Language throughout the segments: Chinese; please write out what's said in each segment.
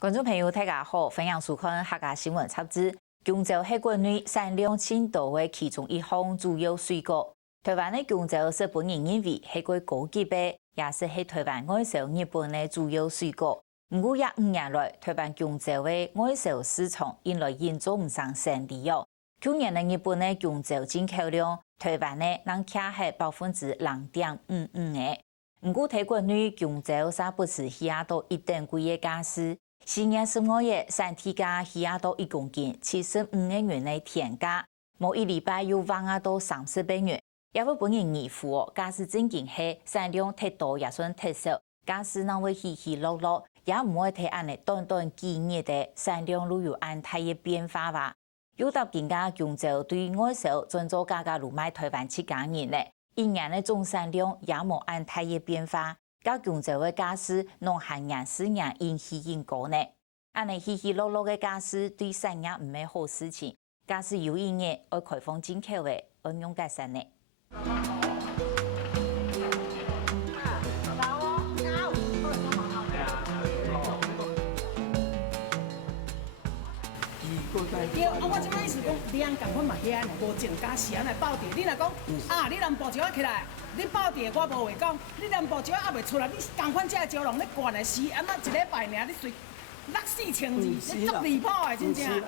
观众朋友，大家好，欢迎收看客家新闻插枝。姜州系国内产量最多的其中一项主要水果。台湾的姜州是本人认为系过高级别，也是系台湾外销日本的主要水果。不过，5年来，台湾姜州的外销市场引来严重上升利用。去年的日本的姜州进口量，台湾的能卡系0.55%的。不过，在国内姜州啥不是起到一定贵的价势。4月15日，产地价起到1公斤75元的天价，某一礼拜又涨到38元。也会本人疑惑，假使正经系产量太多也算太少，假使能会起起落落，也唔会睇安尼短短几日的产量如有安大嘅变化吧。有搭更加姜州对外销专做价格如卖台湾7家人咧，1年的总产量也冇安大嘅变化。甲姜州的假使农行业4年引起因果呢？安尼起起落落的假使对产业唔系好事情。假使有一日要开放进口的，要用解释呢？对，我即摆意思讲，两共款嘛遐呢，无种假是安尼报地。你若讲你南部石仔起来，你报地我无话讲。你南部石仔还袂出来，你共款这蕉农你灌的是安那一礼拜尔，你随6、4千字，你足离谱的真正。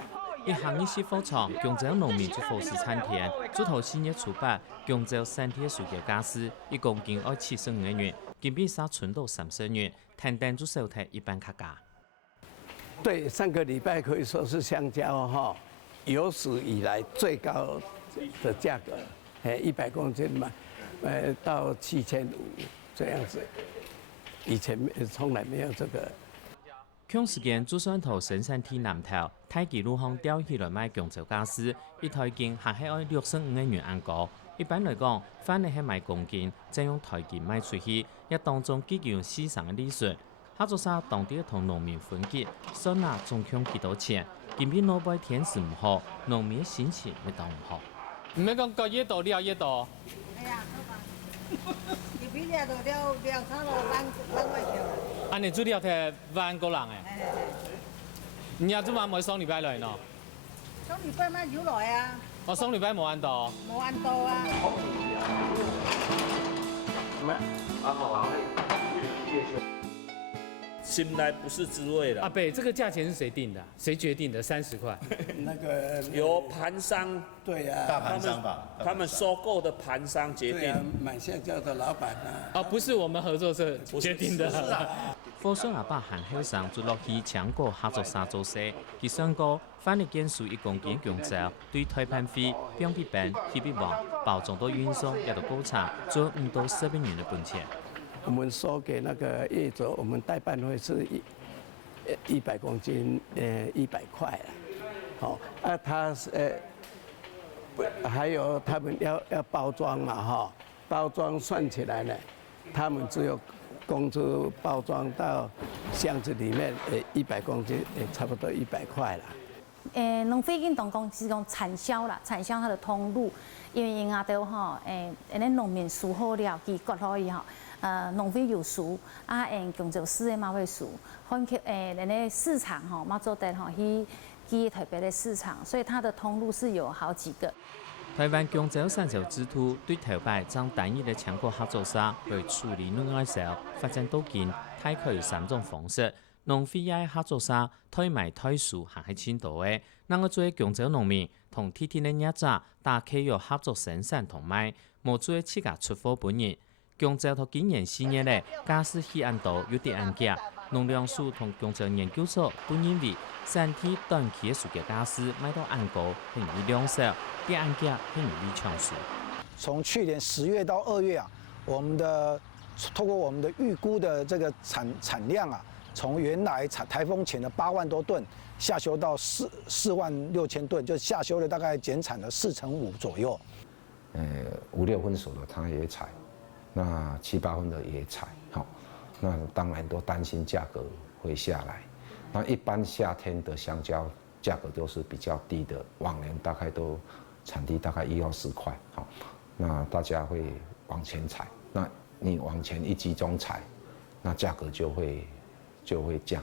一行一些货场，姜州农民做富士餐田，做头4月初8，姜州产地水果价是1公斤要75元，今比杀存到30元，摊单就收台一般客价。对，上个礼拜可以说是香蕉哈，有史以来最高的价格，100公斤嘛，到7500这样子，以前从来没有这个。抢时间珠山头生产体南头，太极路巷吊起来卖姜州家私，一台斤还系要65元安高。一般来讲，反而系卖公斤，再用台斤卖出去，也当中计有市场的利润。合作社当地同农民分析，算下总共几多钱？今比老百天时唔好，农民心情咪当唔好。唔係講個月度了月度。哎呀，好吧。一比了都了差了万块钱。安尼煮了才1個人誒。你要做晚冇上禮拜來喏？上禮拜咪有來啊。我上禮拜冇按到。冇按到啊。心来不是滋味了。阿北，这个价钱是谁定的？谁决定的？30块。那个由盘商，对呀，大盘商吧，他们收购的盘商决定。买香蕉的老板啊。不是我们合作社决定的。富商阿爸韩后生就落去抢过合作社做事，佢上过翻嚟件数1公斤姜州，对台盘费、饼皮饼、皮皮王、包装到运送也都高差，做5到10元的本钱。我们收给那个业者，我们代办费是100公斤100块了。好，他还有他们要包装嘛哈，包装算起来呢，他们只有工资包装到箱子里面，100公斤差不多100块了。农废运动讲是讲产销啦，产销它的通路，因为因阿都吼，那农民输好了，佢割可以吼。农废有熟，姜州市的嘛会熟，反客那市场吼，嘛做得吼去台北的市场，所以它的通路是有好几个。台湾姜州产销之途对头摆将单一的强国合作社去处理农外销，发展到今，大概有3种方式。农废业合作社推卖推售还系青岛的，那个做姜州农民同天天的日子，大家有合作生产同卖，无做自家出货本人。姜州同今年4月咧，假使起按度有啲按价，农粮署同姜州研究所都认为，产地短期的水果假使卖到按高，很容易两手，啲按价很容易抢手。从去年10月到2月啊，透过我们的预估的这个产量啊，从原来台风前的8万多吨，下修到4万6千吨，就下修了大概减产了5%左右。5、6分熟的它也采。那7、8分的也采，好，那当然都担心价格会下来。那一般夏天的香蕉价格都是比较低的，往年大概都产地大概1到4块，好，那大家会往前采。那你往前一集中采，那价格就会降。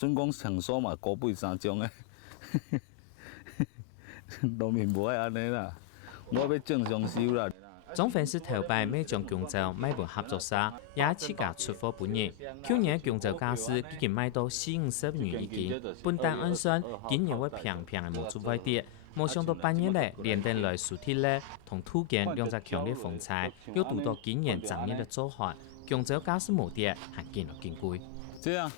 准讲上所嘛高8、3种诶，农民无爱安尼啦，我要正常收啦。总分是头摆每种香蕉买份合作社，也起价出货本日。去年香蕉家私已经卖到40-50元一斤，本单按算今年会平平的无做外跌。没想到半年来，连登来树铁咧同土建两只强烈风采，又遇到今年整年的阻碍，香蕉家私无跌，还见了见贵。这啊，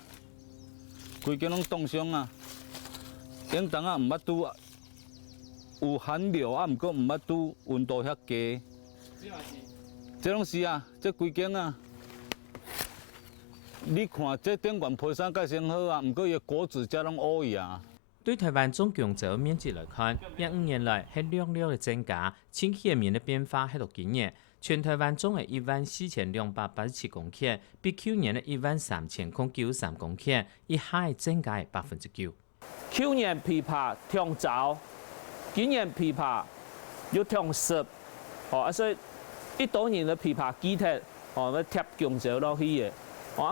规间拢冻伤啊，冷冻啊唔捌拄，有寒流啊，毋过毋捌拄温度遐低。这拢是啊，这规间啊，你看这顶悬批衫介先好啊，毋过伊果子遮拢乌去啊。对台湾总香蕉面积来看，15年来係亮亮的增加，清气面的变化喺度惊人。全台湾总嘅14287公顷，比去年的13093公顷，一下增加9%。去年枇杷通早，今年枇杷又通10，所以多年的枇杷基體，要貼香蕉落去嘅，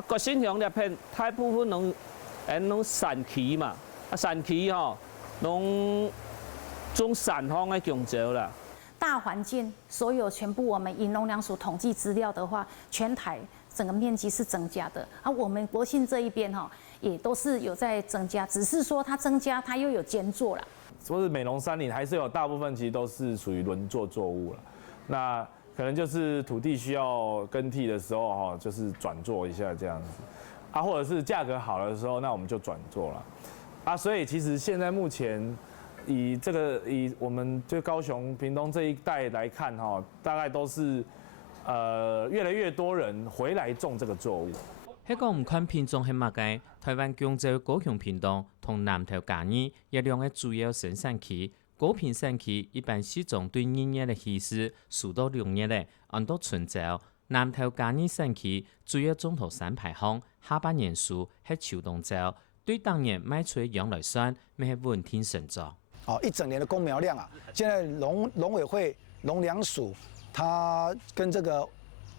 各新鄉入邊大部分攏山區嘛。山區攏種山方的香蕉啦。大环境，所有全部我们以农粮署统计资料的话，全台整个面积是增加的。而我们国信这一边也都是有在增加，只是说它增加，它又有兼作啦。说是美浓山林，还是有大部分其实都是属于轮作作物了。那可能就是土地需要更替的时候就是转做一下这样子，或者是价格好的时候，那我们就转做了。所以其实现在目前以我们就高雄、屏东这一带来看大概都是越来越多人回来种这个作物。喺個唔看品種係乜嘅，台灣香蕉高雄屏東同南投嘉義一兩個主要生產區。高屏產區一般是種對1年嘅稀釋4到6年嘅按到春蕉。南投嘉義產區主要種頭3排行，下半年樹係秋冬蕉。对当年卖出的羊来算，没係稳定成長。一整年的公苗量啊，现在农委会、农粮署，它跟这个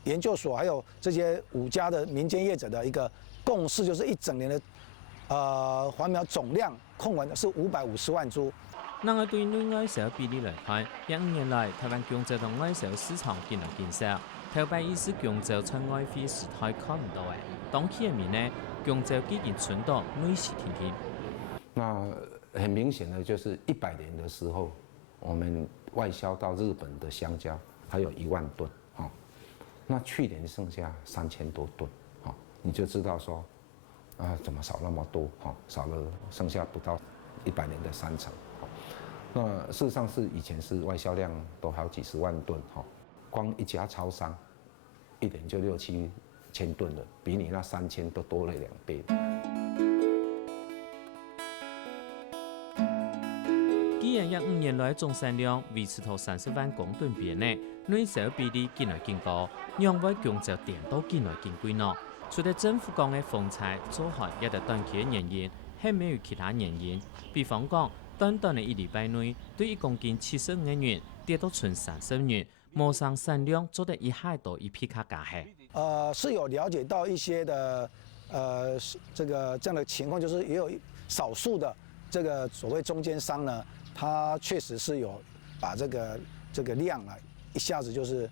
研究所还有这些5家的民间业者的一个共识，就是一整年的环苗总量控完的是550万株。那我對內外銷比例來看，15年來台灣香蕉同外銷市場見來見少。頭擺意思香蕉出外飛時態看唔到嘅，當期嘅面呢，香蕉已經存到內市天天。那很明顯的就是100年的時候，我們外銷到日本的香蕉還有1萬噸，那去年剩下3000多噸，你就知道說，怎麼少那麼多，少了剩下不到100年的3成。那事實上是以前是外銷量都好幾十萬噸，光一家超商1年就6-7千噸了，比你那3000都多了2倍。既然15年來總產量維持到30萬公噸邊內，內銷比例見來見高，讓外香蕉店都見來見貴咯。除了政府講嘅風采阻害一個短期嘅原因，係沒有其他原因。比方講，短短嘅1禮拜內，對1公斤75元跌到剩30元，冇上產量做得一下到一批卡價係。是有了解到一些的這樣的情況，就是也有少數的這個所謂中間商呢，他確實是有把這個量啊，一下子就是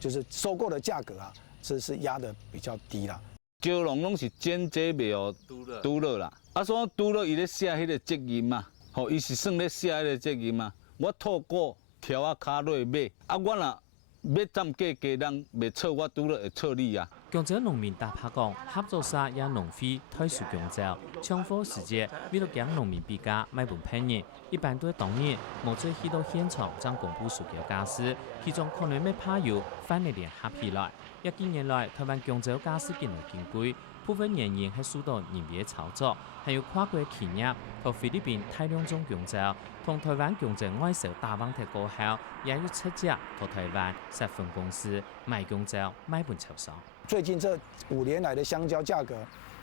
就是收購的價格啊，是壓得比較低啦。蕉農攏是剪這苗拄落啦，所以拄落伊咧寫迄個責任嘛，伊是算咧寫迄個責任嘛。我透過條卡落買，我若要占價人袂錯，我拄落會錯你啊。香蕉農民大拍講，合作社也農會推出香蕉，搶貨時節為了將農民比價買本便宜，一般都當日冇再去到現場將公布數據假施，其中可能要怕有反而連合起來。一幾年來，台灣香蕉假施見來見貴，部分原因係受到人為炒作，還有跨國企業和菲律賓大量種香蕉，同台灣香蕉外銷大問題過後，也有出價到台灣設分公司賣香蕉賣本超少。最近這5年來的香蕉價格，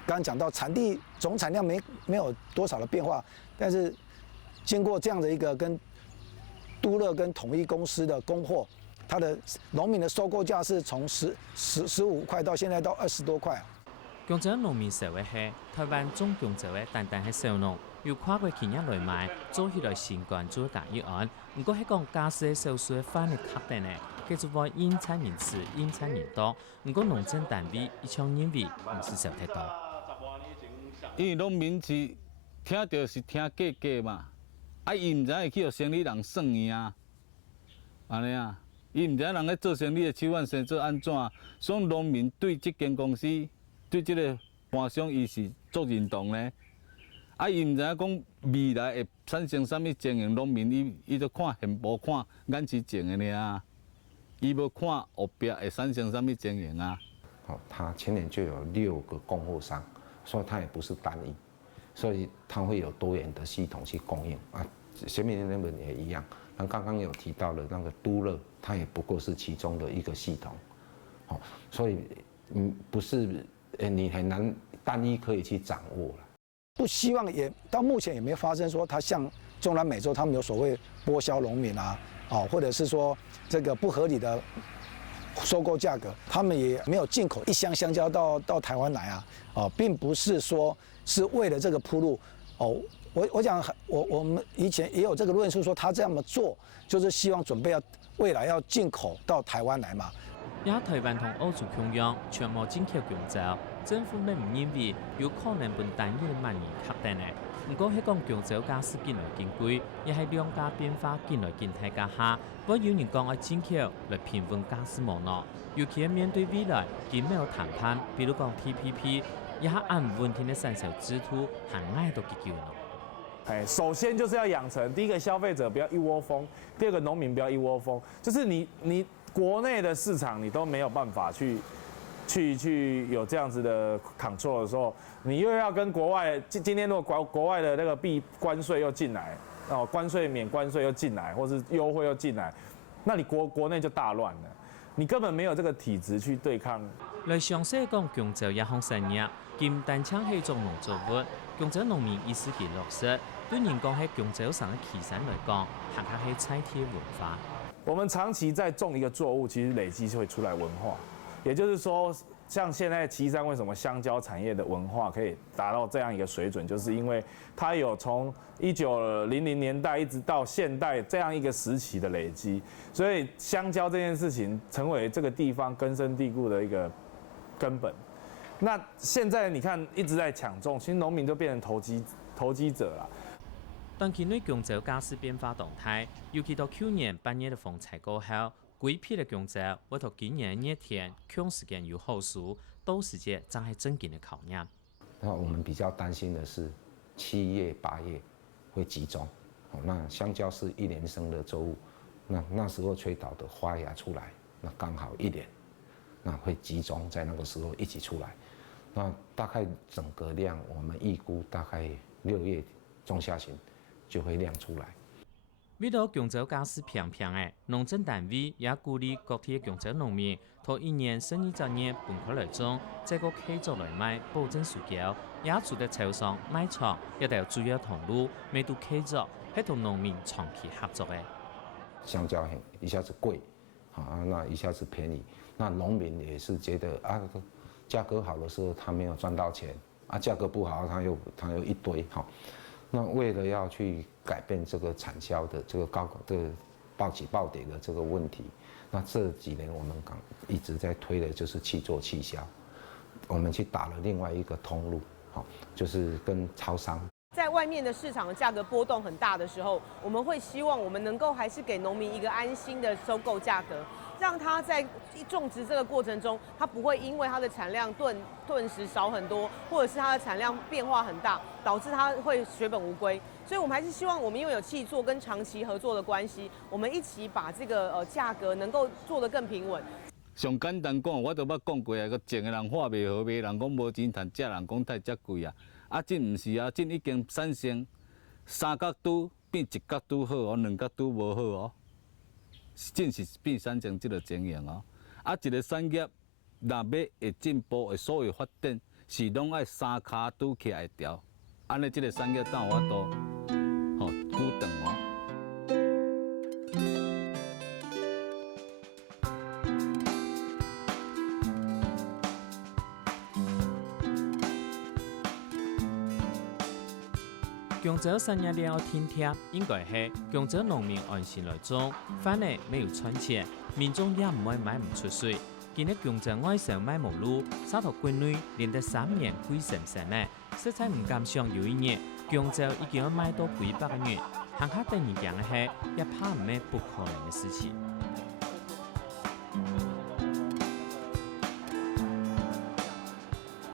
剛剛講到產地總產量沒有多少的變化，但是經過這樣的一個跟都樂跟統一公司的供貨，它的農民的收購價是從15塊到現在到20多塊。姜州农民社会是台湾种姜州的单单系小农，由跨过企业来买，做起来新冠做假预案。不过係講假使手術反而確定呢，繼續話因產人少，因產人多。不過農政單位一腔認為唔是受太多。因為農民是聽到是聽價格嘛，伊唔知會去互生理人算伊啊，安尼啊，伊唔知人咧做生理的手腕生做安怎，所以農民對這間公司。对这个盘商，伊是足認同咧。伊唔知影講未來會產生啥物經營，農民伊都看現無看眼前前的爾，伊無看後壁會產生啥物經營啊。好，他前年就有6個供貨商，所以它也不是單一，所以它會有多元的系統去供應啊。前面那本也一樣，那剛剛有提到的那個都樂，它也不過是其中的一個系統，好，所以不是。你很难单一可以去掌握了。不希望也到目前也没有发生说，他像中南美洲他们有所谓剥削农民啊，或者是说这个不合理的收购价格，他们也没有进口一箱香蕉到台湾来啊，并不是说是为了这个铺路我想我们以前也有这个论述说，他这样做就是希望准备未来要进口到台湾来嘛。也台灣同澳洲同樣，全無進口姜州，政府並唔認為有可能本單一嘅萬年確定嘅。不過係講姜州假使進來進貴，也係兩家變化進來進大家下。不過有人講愛進口來平穩假使無奈，尤其係面對未來經貿談判，比如講 TPP， 也係按問題嘅三小支出行愛都結構呢。首先就是要養成第一個消費者不要一窩蜂，第二個農民不要一窩蜂，就是你國內的市場你都沒有辦法去有這樣子的 control 的時候，你又要跟國外，今天如果國外的那個關稅又進來，關稅免關稅又進來，或是優惠又進來，那你國內就大亂了，你根本沒有這個體質去對抗。來詳細講姜州一項產業，兼單槍係種農作物，姜州農民意識嘅落實，對人講喺姜州上嘅起產來講，還係菜貼文化。我們長期在種一個作物，其實累積會出來文化。也就是說，像現在旗山為什麼香蕉產業的文化可以達到這樣一個水準，就是因為它有從1900年代一直到現代這樣一個時期的累積，所以香蕉這件事情成為這個地方根深蒂固的一個根本。那現在你看一直在搶種，其實農民就變成投機者啦。當期內姜州假使變化動態，尤其到去年8月的風采過後，規批的姜州為到今年熱天強時間有好處，到時節將係正經的考驗。那我們比較擔心的是7月、8月會集中，那香蕉是1年生的作物，那時候催島的花芽出來，那剛好1年，那會集中在那個時候一起出來，那大概整個量我們預估大概6月中下旬就會量出來。為到姜州假使平平嘅，農政單位也鼓勵各地姜州農民，頭1年生意作業分開來種，再個繼續來賣，保證需求。也除了超商、賣場，一條主要通路，每度繼續係同農民長期合作嘅。香蕉一下子貴，那一下子便宜，那農民也是覺得價格好的時候他沒有賺到錢，價格不好他又一堆那為了要去改變這個產銷的這個暴起暴跌的這個問題，那這幾年我們一直在推的就是去做氣銷，我們去打了另外一個通路，就是跟超商。在外面的市場的價格波動很大的時候，我們會希望我們能夠還是給農民一個安心的收購價格，讓他在種植這個過程中，他不會因為他的產量頓時少很多，或者是他的產量變化很大，導致他會血本無歸。所以我們還是希望我們因為有契作跟長期合作的關係，我們一起把這個價格能夠做得更平穩。上簡單講，我都捌講過啊，個種的人話袂好，賣人講無錢賺，食人講太遮貴啊。真毋是啊，真已經產生3角拄變1角拄好哦，2角拄無好哦，真是變產生這個情形哦。一個產業若要會進步，會所謂發展，是攏愛3腳拄起來調，安尼這個產業才有法度久長哦。姜州产业了天贴，应该是姜州农民安心来种，反而没有赚钱，民众也唔会卖唔出水。今日姜州外销卖无路，沙头国内连得3年亏成呢，实在唔敢想有一日姜州已經要賣到幾百個元，行下第二件嘅係，也怕唔係不可能嘅事情。